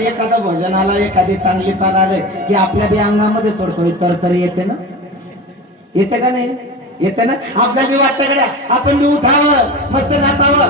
आणि एखादं भजन आलं एखादी चांगली चाल आलंय की आपल्या बी अंगामध्ये थोडी तरतरी येते ना, येते का नाही? येते ना? आपल्याला बी वाटतं गड्या आपण बी उठावं मस्त नाचावं.